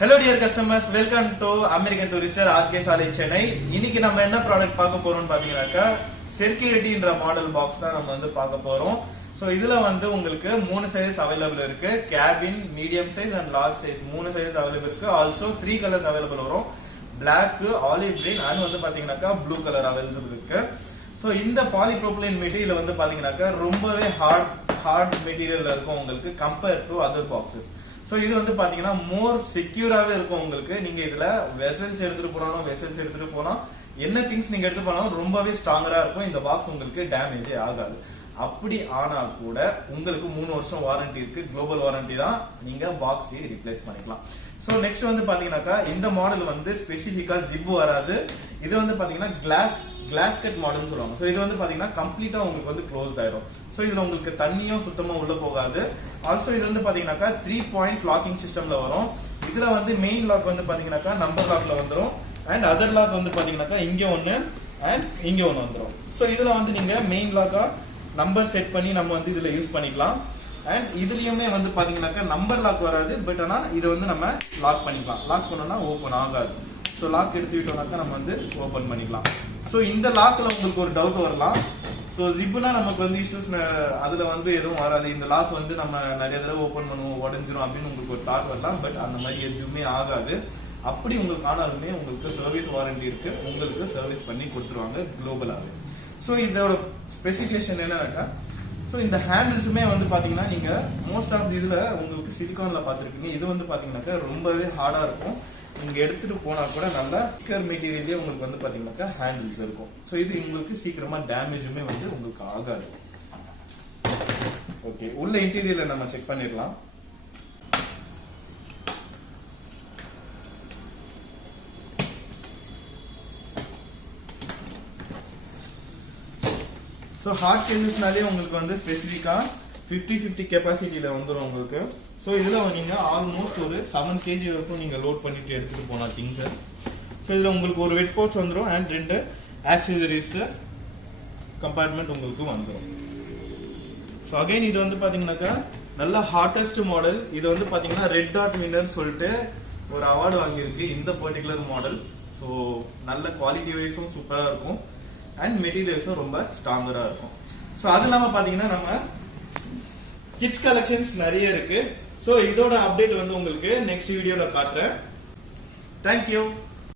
Hello dear customers, welcome to American Tourister RK Salai Chennai. இன்னைக்கு நம்ம என்ன product பார்க்க போறோம்னு பாத்தீங்கன்னாக்கா செக்யூரிட்டின்ற மாடல் பாக்ஸ் தான் நம்ம வந்து பார்க்க போறோம். சோ இதுல வந்து உங்களுக்கு மூணு சைஸ் அவைலபிள் இருக்கு. Cabin, medium size and large size மூணு சைஸ் அவைலபிள் இருக்கு. ஆல்சோ 3 கலர்ஸ் அவைலபிள் வரும். Black, olive green and வந்து பாத்தீங்கன்னாக்கா ப்ளூ கலர் அவைலபிள் இருக்கு. சோ இந்த பாலிப்ரோபிலீன் மெட்டீரியல் வந்து பாத்தீங்கன்னாக்கா ரொம்பவே ஹார்ட் மெட்டீரியல்ல இருக்கும் உங்களுக்கு compare to other boxes. So இது வந்து பாத்தீங்கன்னா மோர் செக்யூராவே இருக்கும் உங்களுக்கு. நீங்க இதுல வெசல்ஸ் எடுத்துட்டு போனா என்ன திங்ஸ் நீங்க எடுத்து போனாலும் ரொம்பவே ஸ்ட்ராங்கரா இருக்கும். இந்த பாக்ஸ் உங்களுக்கு டேமேஜே ஆகாது. அப்படி ஆனா கூட உங்களுக்கு 3 வருஷம் வாரண்டி இருக்கு. குளோபல் வாரண்டி தான். நீங்க பாக்ஸ் ரீப்ளேஸ் பண்ணிக்கலாம். சோ நெக்ஸ்ட் வந்து பாத்தீங்கன்னாக்கா இந்த மாடல் வந்து ஸ்பெசிபிக்கா ஜிப் வராது. இது வந்து பாத்தீங்கன்னா கிளாஸ் கட் மாடல்னு சொல்லுவாங்க. சோ இது வந்து பாத்தீங்கன்னா கம்ப்ளீட்டா உங்களுக்கு வந்து க்ளோஸ்ட் ஆயிடும். சோ இதுல உங்களுக்கு தண்ணியும் சுத்தமா உள்ள போகாது. ஆல்சோ இது வந்து பாத்தீங்கன்னாக்கா 3 பாயிண்ட் லாக்கிங் சிஸ்டம்ல வரும். இதுல வந்து மெயின் லாக் வந்து பாத்தீங்கன்னாக்கா நம்பர் லாக்ல வந்துரும். அண்ட் அதர் லாக் வந்து பாத்தீங்கன்னாக்கா இங்க ஒன்னு அண்ட் இங்க ஒன்னு வந்துரும். சோ இதுல வந்து நீங்க மெயின் லாக்கா நம்பர் செட் பண்ணி நம்ம வந்து இதுல யூஸ் பண்ணிக்கலாம். அண்ட் இதுலயுமே வந்து பாத்தீங்கன்னாக்கா நம்பர் லாக் வராது. பட் ஆனா இது வந்து நம்ம லாக் பண்ணிக்கலாம். லாக் பண்ணோம்னா ஓபன் ஆகாது. சோ லாக் எடுத்துக்கிட்டோம்னாக்கா நம்ம வந்து ஓபன் பண்ணிக்கலாம். சோ இந்த லாக்ல உங்களுக்கு ஒரு டவுட் வரலாம். சோ ஜிப்னா நமக்கு வந்து இஷ்யூஸ் அதுல வந்து எதுவும் வராது. இந்த லாக் வந்து நம்ம நிறைய தடவை ஓபன் பண்ணுவோம் உடஞ்சிரும் அப்படின்னு உங்களுக்கு ஒரு தாட் வரலாம். பட் அந்த மாதிரி எதுவுமே ஆகாது. அப்படி உங்களுக்கு ஆனாலுமே உங்களுக்கு சர்வீஸ் வாரண்டி இருக்கு. உங்களுக்கு சர்வீஸ் பண்ணி கொடுத்துருவாங்க குளோபலாவே. சோ இதோட ஸ்பெசிபிகேஷன் என்னன்னாக்கா சோ இந்த ஹேண்டில்ஸுமே வந்து பாத்தீங்கன்னா நீங்க மோஸ்ட் ஆஃப் இதுல உங்களுக்கு சிலிகான்ல பாத்துருப்பீங்க. இது வந்து பாத்தீங்கன்னாக்கா ரொம்பவே ஹார்டா இருக்கும். நீங்க எடுத்துட்டு போனா கூட நல்லா திக்கர் மெட்டீரியல்லே உங்களுக்கு வந்து பாத்தீங்கன்னாக்கா ஹேண்டில்ஸ் இருக்கும். சோ இது உங்களுக்கு சீக்கிரமா டேமேஜுமே வந்து உங்களுக்கு ஆகாது. ஓகே, உள்ள இன்டீரியர்ல நம்ம செக் பண்ணிடலாம். ஸோ ஹார்ட் கேபிள்ஸ்னாலே உங்களுக்கு வந்து ஸ்பெசிஃபிக்கா 50-50 கெப்பாசிட்டியில வந்துடும் உங்களுக்கு. ஸோ இதுல நீங்க ஆல்மோஸ்ட் ஒரு 7 kg வரைக்கும் நீங்க லோட் பண்ணிட்டு எடுத்துட்டு போனா திங்ஸ். ஸோ இதுல உங்களுக்கு ஒரு வெட் பவுச் வந்துடும் அண்ட் 2 ஆக்சசரிஸ் கம்பார்ட்மெண்ட் உங்களுக்கு வந்துடும். ஸோ அகைன் இது வந்து பாத்தீங்கன்னாக்கா நல்ல ஹாட்டஸ்ட் மாடல். இது வந்து பாத்தீங்கன்னா ரெட் டாட் வின்னர் சொல்லிட்டு ஒரு அவார்டு வாங்கியிருக்கு இந்த பர்டிகுலர் மாடல். ஸோ நல்ல குவாலிட்டி வைஸும் சூப்பரா இருக்கும் அண்ட் மெட்டீரியல்ஸும் ரொம்ப ஸ்ட்ராங்கரா இருக்கும். ஸோ அது இல்லாம பாத்தீங்கன்னா நம்ம கிட்ஸ் கலெக்ஷன்ஸ் நிறைய இருக்கு. ஸோ இதோட அப்டேட் வந்து உங்களுக்கு நெக்ஸ்ட் வீடியோல காட்டுறேன். தேங்க்யூ.